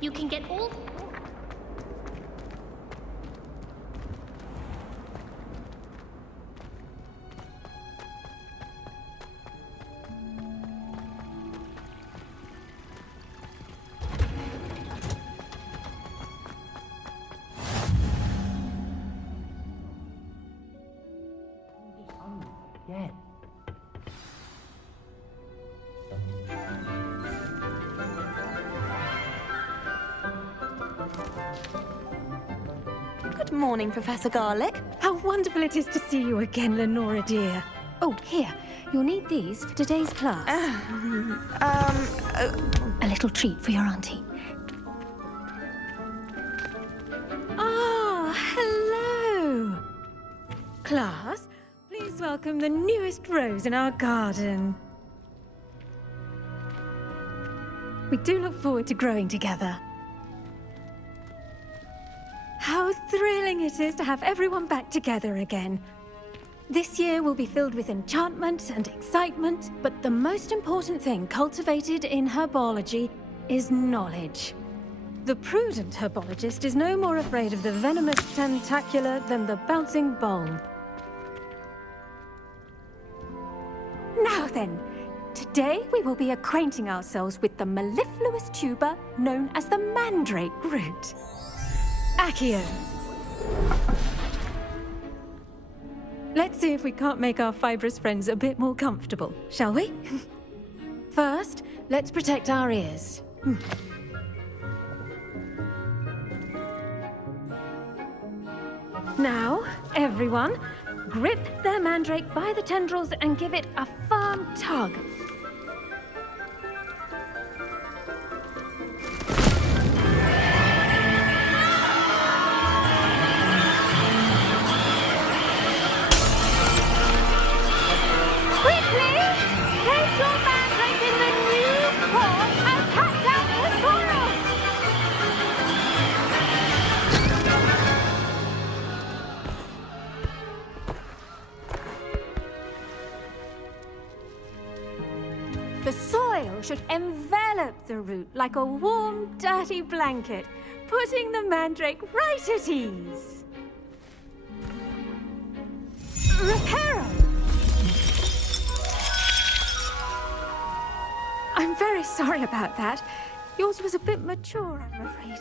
You can get all... Again. Good morning, Professor Garlick. How wonderful it is to see you again, Lenora dear. Oh, here. You'll need these for today's class. A little treat for your auntie. Ah, hello. Class, please welcome the newest rose in our garden. We do look forward to growing together. How thrilling it is to have everyone back together again. This year will be filled with enchantment and excitement, but the most important thing cultivated in herbology is knowledge. The prudent herbologist is no more afraid of the venomous tentacular than the bouncing bulb. Now then, today we will be acquainting ourselves with the mellifluous tuber known as the mandrake root. Accio. Let's see if we can't make our fibrous friends a bit more comfortable, shall we? First, let's protect our ears. Now, everyone, grip their mandrake by the tendrils and give it a firm tug. The soil should envelop the root like a warm, dirty blanket, putting the mandrake right at ease. Reparo! I'm very sorry about that. Yours was a bit mature, I'm afraid.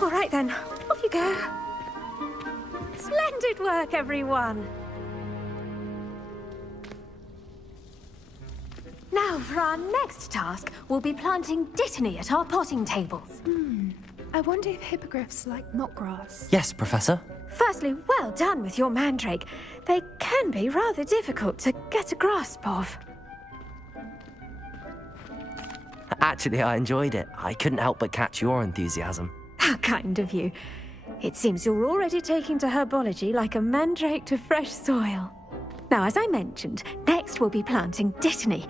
All right then, off you go. Splendid work, everyone. Now, for our next task, we'll be planting dittany at our potting tables. I wonder if hippogriffs like knotgrass. Yes, Professor. Firstly, well done with your mandrake. They can be rather difficult to get a grasp of. Actually, I enjoyed it. I couldn't help but catch your enthusiasm. How kind of you. It seems you're already taking to herbology like a mandrake to fresh soil. Now, as I mentioned, next we'll be planting dittany.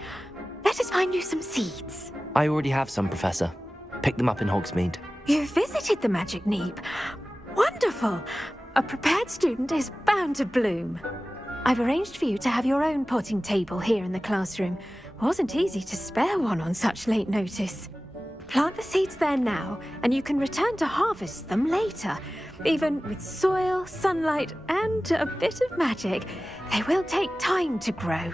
Let us find you some seeds. I already have some, Professor. Picked them up in Hogsmeade. You visited the Magic Neep. Wonderful. A prepared student is bound to bloom. I've arranged for you to have your own potting table here in the classroom. Wasn't easy to spare one on such late notice. Plant the seeds there now, and you can return to harvest them later. Even with soil, sunlight, and a bit of magic, they will take time to grow.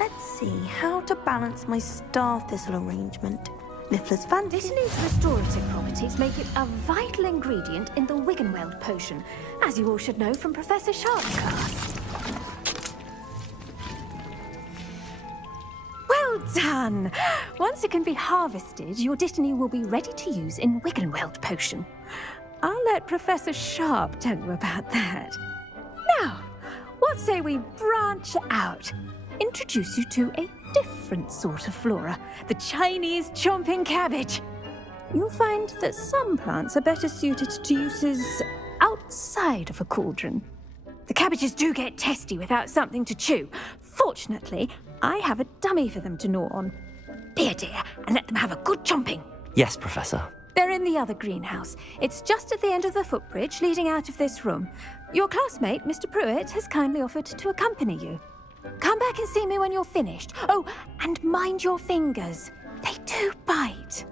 Let's see how to balance my star thistle arrangement. Niffler's fancy. Dittany's restorative properties make it a vital ingredient in the Wiggenweld potion, as you all should know from Professor Sharp's class. Well done! Once it can be harvested, your dittany will be ready to use in Wiggenweld potion. I'll let Professor Sharp tell you about that. Now, what say we branch out? Introduce you to a different sort of flora, the Chinese chomping cabbage. You'll find that some plants are better suited to uses outside of a cauldron. The cabbages do get testy without something to chew. Fortunately, I have a dummy for them to gnaw on. Be a dear and let them have a good chomping. Yes, Professor. They're in the other greenhouse. It's just at the end of the footbridge leading out of this room. Your classmate, Mr. Pruitt, has kindly offered to accompany you. Come back and see me when you're finished. Oh, and mind your fingers. They do bite.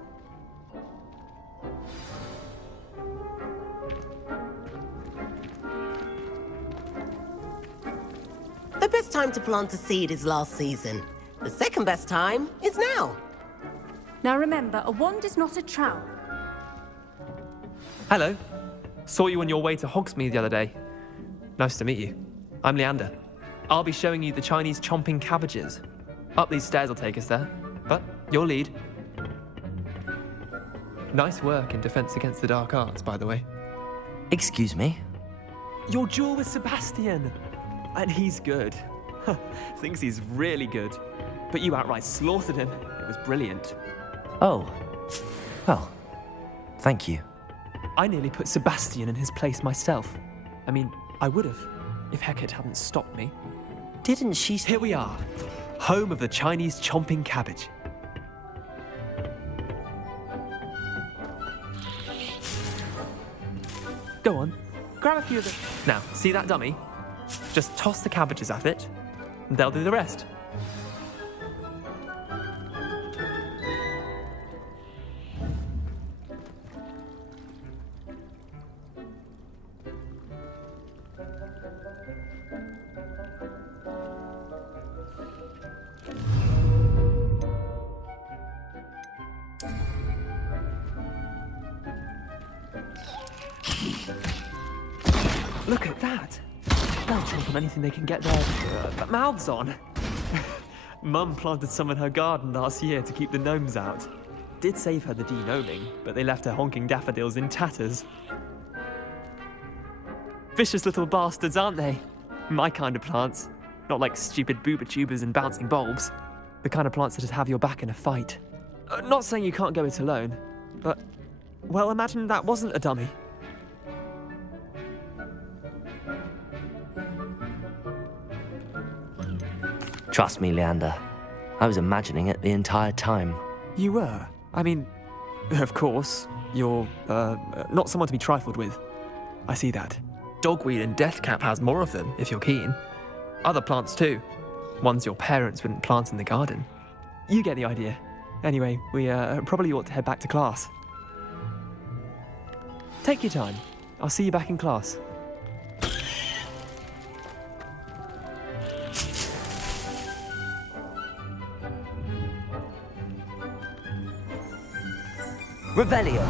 The best time to plant a seed is last season. The second best time is now. Now remember, a wand is not a trowel. Hello. Saw you on your way to Hogsmeade the other day. Nice to meet you. I'm Leander. I'll be showing you the Chinese chomping cabbages. Up these stairs will take us there, but your lead. Nice work in Defense Against the Dark Arts, by the way. Excuse me? Your duel with Sebastian! And he's good. Thinks he's really good. But you outright slaughtered him. It was brilliant. Oh. Well, thank you. I nearly put Sebastian in his place myself. I mean, I would have, if Hecate hadn't stopped me. Didn't she... Here we are, home of the Chinese chomping cabbage. Go on, grab a few of them. Now, see that dummy? Just toss the cabbages at it, and they'll do the rest. Look at that! They'll chomp on anything they can get their mouths on. Mum planted some in her garden last year to keep the gnomes out. Did save her the de-gnoming, but they left her honking daffodils in tatters. Vicious little bastards, aren't they? My kind of plants. Not like stupid booba tubers and bouncing bulbs. The kind of plants that'd have your back in a fight. Not saying you can't go it alone, but... well, imagine that wasn't a dummy. Trust me, Leander. I was imagining it the entire time. You were? I mean, of course, you're, not someone to be trifled with. I see that. Dogweed and deathcap has more of them, if you're keen. Other plants too. Ones your parents wouldn't plant in the garden. You get the idea. Anyway, we, probably ought to head back to class. Take your time. I'll see you back in class. Revelio.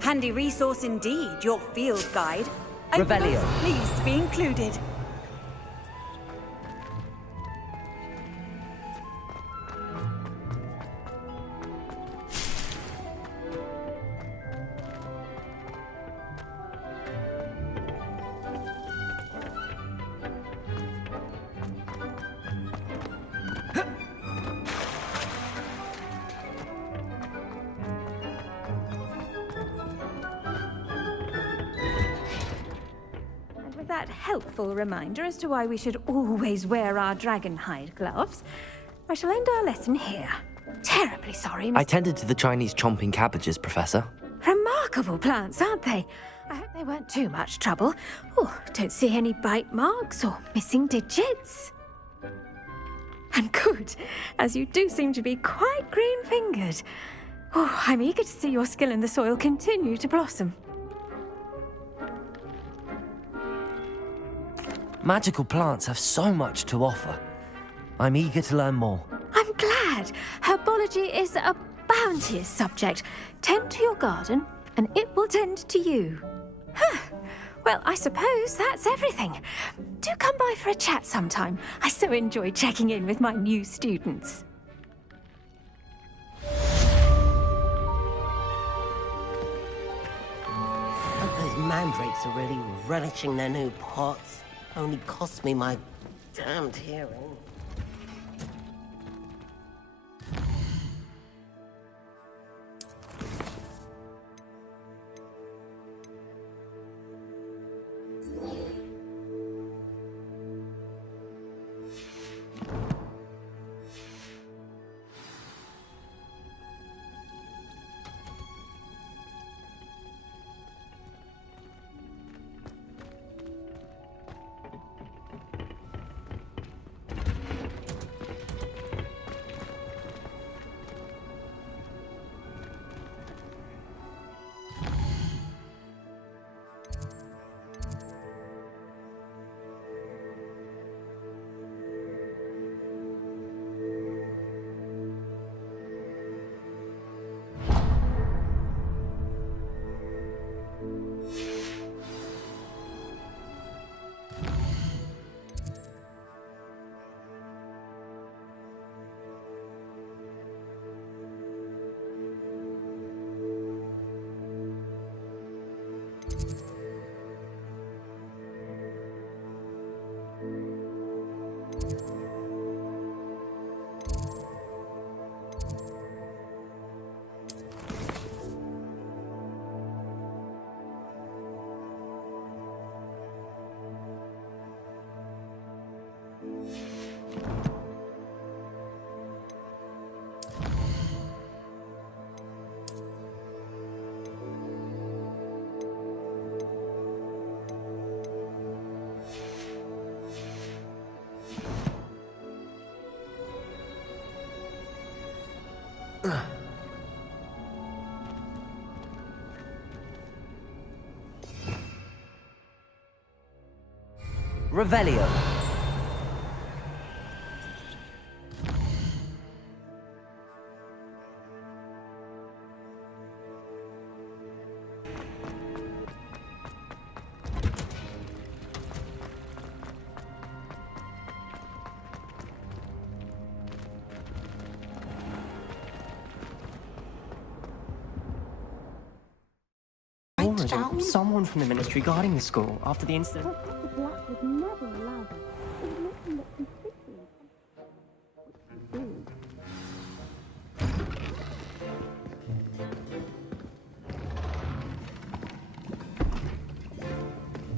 Handy resource indeed, your field guide. And for Revelio. those pleased to be included. that helpful reminder as to why we should always wear our dragonhide gloves, I shall end our lesson here. Terribly sorry, I tended to the Chinese chomping cabbages, Professor. Remarkable plants, aren't they? I hope they weren't too much trouble. Oh, don't see any bite marks or missing digits. And good, as you do seem to be quite green-fingered. Oh, I'm eager to see your skill in the soil continue to blossom. Magical plants have so much to offer. I'm eager to learn more. I'm glad. Herbology is a bounteous subject. Tend to your garden, and it will tend to you. Huh. Well, I suppose that's everything. Do come by for a chat sometime. I so enjoy checking in with my new students. Hope those mandrakes are really relishing their new pots. Only cost me my damned hearing. Revelio. Someone from the ministry guarding the school after the incident.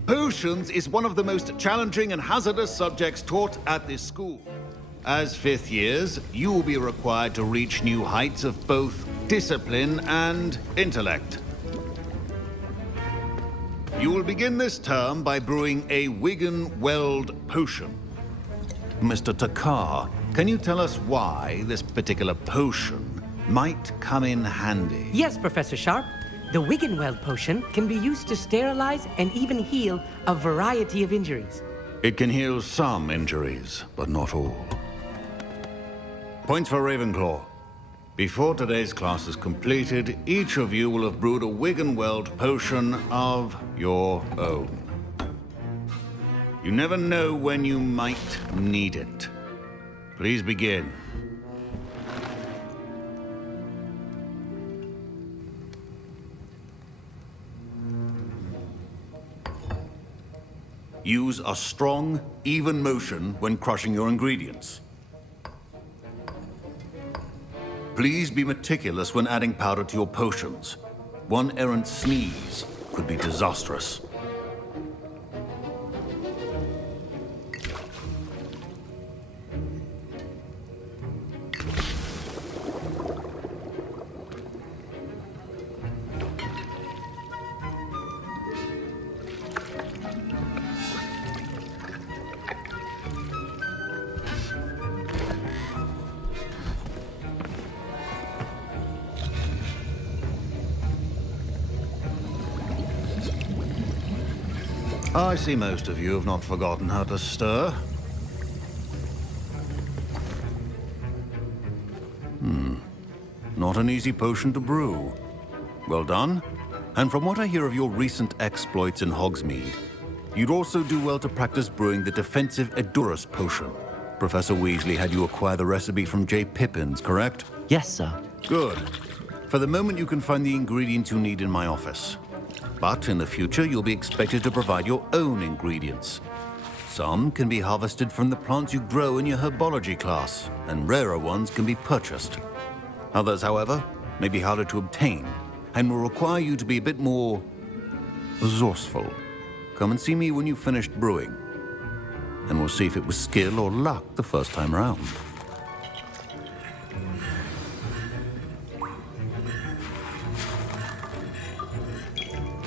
Potions is one of the most challenging and hazardous subjects taught at this school. As fifth years, you will be required to reach new heights of both discipline and intellect. You will begin this term by brewing a Wiggen-Weld potion. Mr. Takar, can you tell us why this particular potion might come in handy? Yes, Professor Sharp. The Wiggen-Weld potion can be used to sterilize and even heal a variety of injuries. It can heal some injuries, but not all. Points for Ravenclaw. Before today's class is completed, each of you will have brewed a Wiggen-Weld potion of your own. You never know when you might need it. Please begin. Use a strong, even motion when crushing your ingredients. Please be meticulous when adding powder to your potions. One errant sneeze could be disastrous. I see most of you have not forgotten how to stir. Not an easy potion to brew. Well done. And from what I hear of your recent exploits in Hogsmeade, you'd also do well to practice brewing the defensive Edurus potion. Professor Weasley had you acquire the recipe from J. Pippins, correct? Yes, sir. Good. For the moment, you can find the ingredients you need in my office. But in the future, you'll be expected to provide your own ingredients. Some can be harvested from the plants you grow in your herbology class, and rarer ones can be purchased. Others, however, may be harder to obtain, and will require you to be a bit more resourceful. Come and see me when you've finished brewing, and we'll see if it was skill or luck the first time round.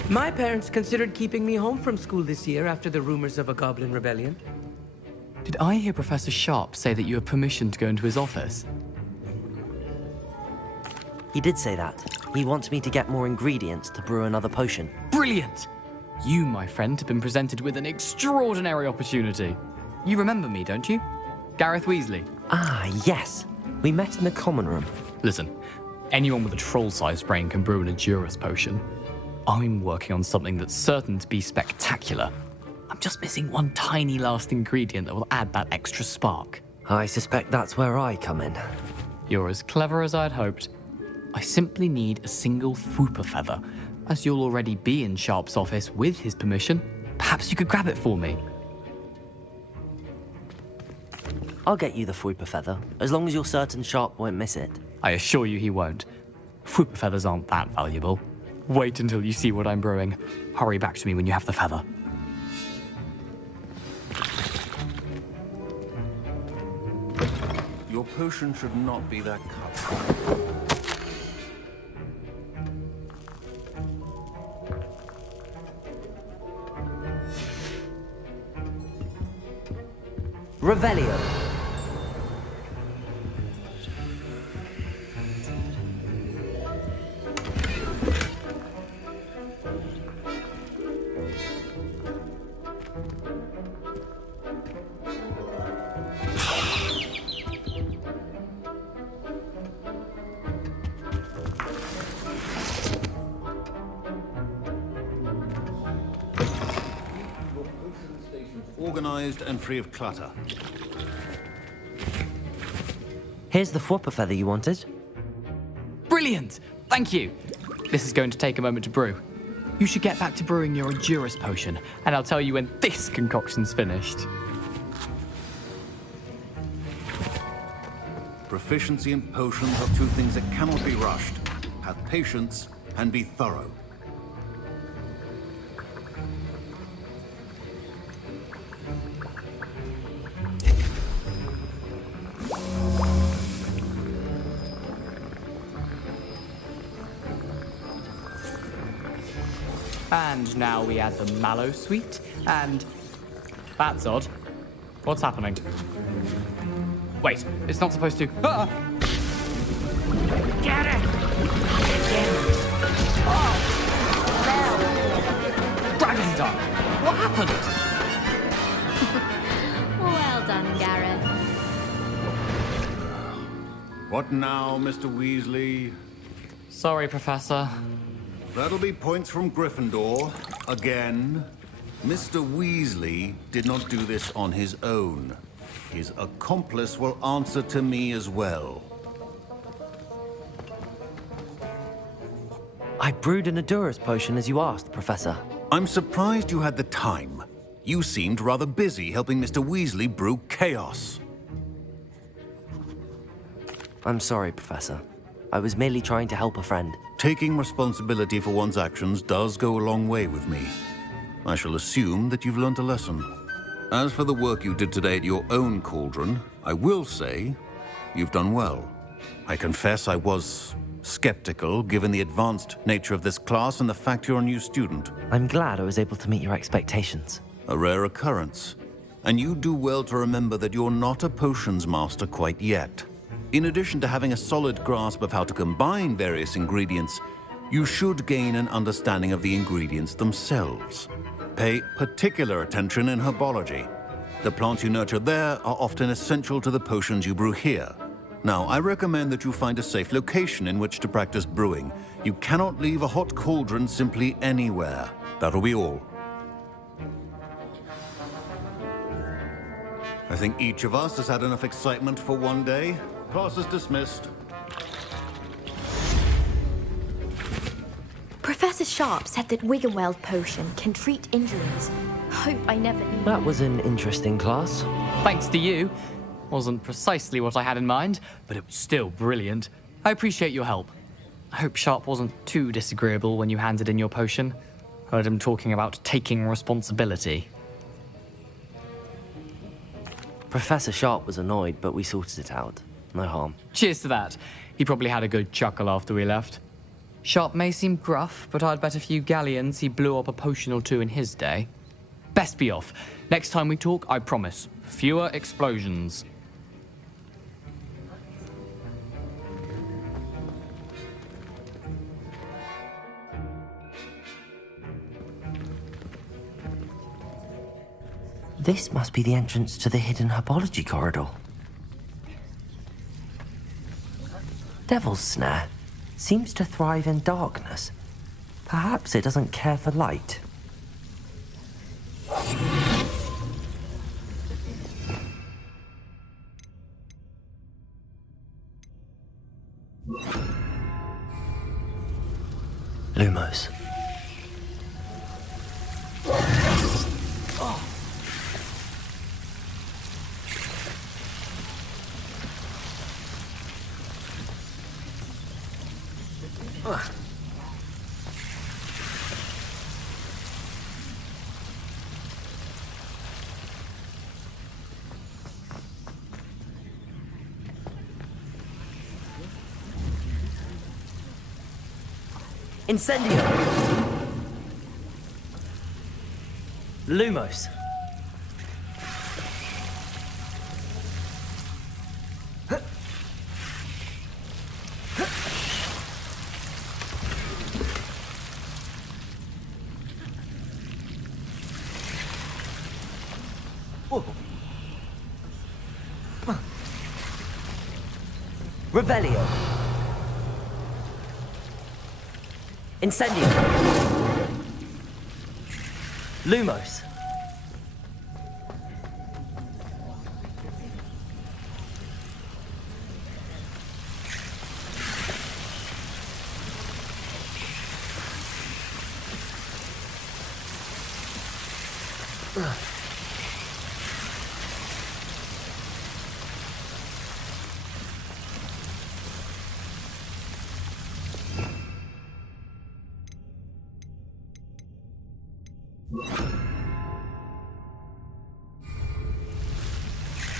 My parents considered keeping me home from school this year after the rumors of a goblin rebellion. Did I hear Professor Sharp say that you have permission to go into his office? He did say that. He wants me to get more ingredients to brew another potion. Brilliant! You, my friend, have been presented with an extraordinary opportunity. You remember me, don't you? Gareth Weasley. Ah, yes. We met in the common room. Listen, anyone with a troll-sized brain can brew an Edurus potion. I'm working on something that's certain to be spectacular. I'm just missing one tiny last ingredient that will add that extra spark. I suspect that's where I come in. You're as clever as I'd hoped. I simply need a single Fwooper feather. As you'll already be in Sharp's office with his permission, perhaps you could grab it for me. I'll get you the Fwooper feather, as long as you're certain Sharp won't miss it. I assure you he won't. Fwooper feathers aren't that valuable. Wait until you see what I'm brewing. Hurry back to me when you have the feather. Your potion should not be that cut. Revelio. Organized and free of clutter. Here's the Fwooper feather you wanted. Brilliant! Thank you! This is going to take a moment to brew. You should get back to brewing your Edurus potion, and I'll tell you when this concoction's finished. Proficiency in potions are two things that cannot be rushed. Have patience and be thorough. And now we add the mallow sweet, and... That's odd. What's happening? Wait, it's not supposed to... Ah! Get it! Dragon's Dog! What happened? Well done, Gareth. What now, Mr. Weasley? Sorry, Professor. That'll be points from Gryffindor. Again. Mr. Weasley did not do this on his own. His accomplice will answer to me as well. I brewed an Edurus potion as you asked, Professor. I'm surprised you had the time. You seemed rather busy helping Mr. Weasley brew chaos. I'm sorry, Professor. I was merely trying to help a friend. Taking responsibility for one's actions does go a long way with me. I shall assume that you've learnt a lesson. As for the work you did today at your own cauldron, I will say you've done well. I confess I was skeptical, given the advanced nature of this class and the fact you're a new student. I'm glad I was able to meet your expectations. A rare occurrence. And you do well to remember that you're not a potions master quite yet. In addition to having a solid grasp of how to combine various ingredients, you should gain an understanding of the ingredients themselves. Pay particular attention in herbology. The plants you nurture there are often essential to the potions you brew here. Now, I recommend that you find a safe location in which to practice brewing. You cannot leave a hot cauldron simply anywhere. That'll be all. I think each of us has had enough excitement for one day. Class is dismissed. Professor Sharp said that Wiggenweld potion can treat injuries. Hope I never need. That was an interesting class. Thanks to you. Wasn't precisely what I had in mind, but it was still brilliant. I appreciate your help. I hope Sharp wasn't too disagreeable when you handed in your potion. Heard him talking about taking responsibility. Professor Sharp was annoyed, but we sorted it out. No harm. Cheers to that. He probably had a good chuckle after we left. Sharp may seem gruff, but I'd bet a few galleons he blew up a potion or two in his day. Best be off. Next time we talk, I promise, fewer explosions. This must be the entrance to the hidden herbology corridor. Devil's Snare seems to thrive in darkness. Perhaps it doesn't care for light. Lumos. Incendio! Lumos. Revelio. Incendio. Lumos.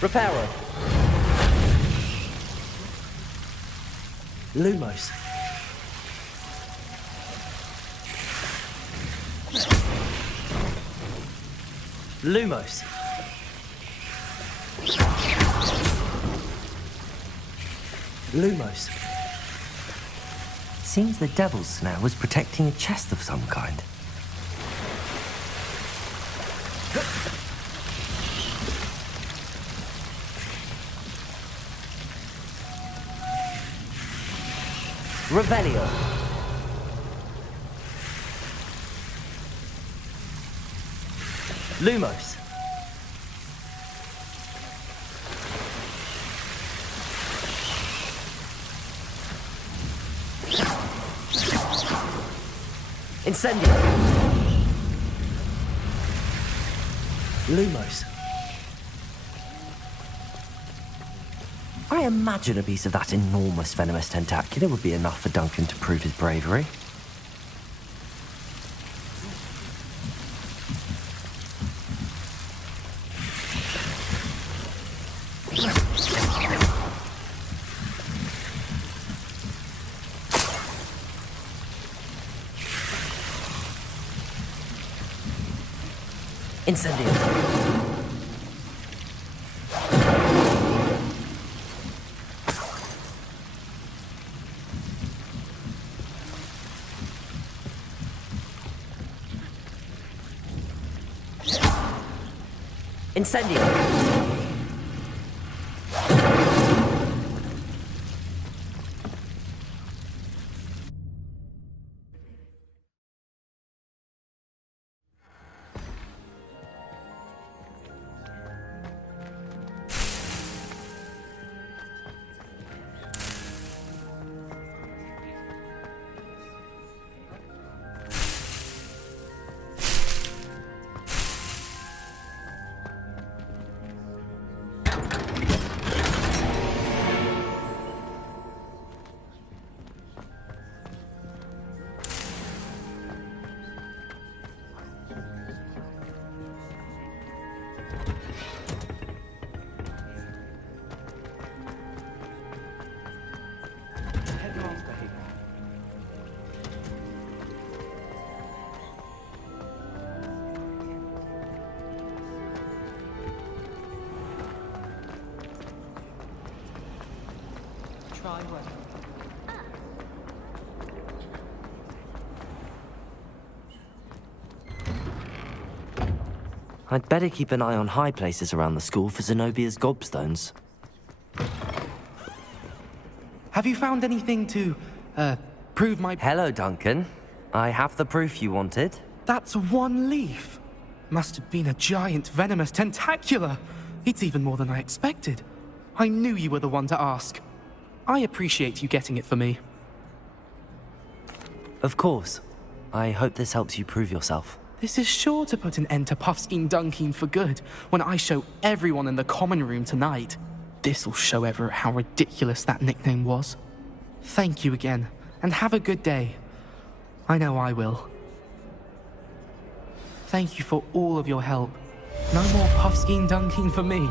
Reparo. Lumos. Lumos. Lumos. Seems the Devil's Snare was protecting a chest of some kind. Revelio. Lumos. Incendio. Lumos. I imagine a piece of that enormous venomous tentacular would be enough for Duncan to prove his bravery. Incendio. Incendio! I'd better keep an eye on high places around the school for Zenobia's gobstones. Have you found anything to, prove my... Hello, Duncan. I have the proof you wanted. That's one leaf. Must have been a giant venomous tentacula. It's even more than I expected. I knew you were the one to ask. I appreciate you getting it for me. Of course. I hope this helps you prove yourself. This is sure to put an end to Puffskein Dunkeen for good when I show everyone in the common room tonight. This'll show Everett how ridiculous that nickname was. Thank you again, and have a good day. I know I will. Thank you for all of your help. No more Puffskein Dunkeen for me.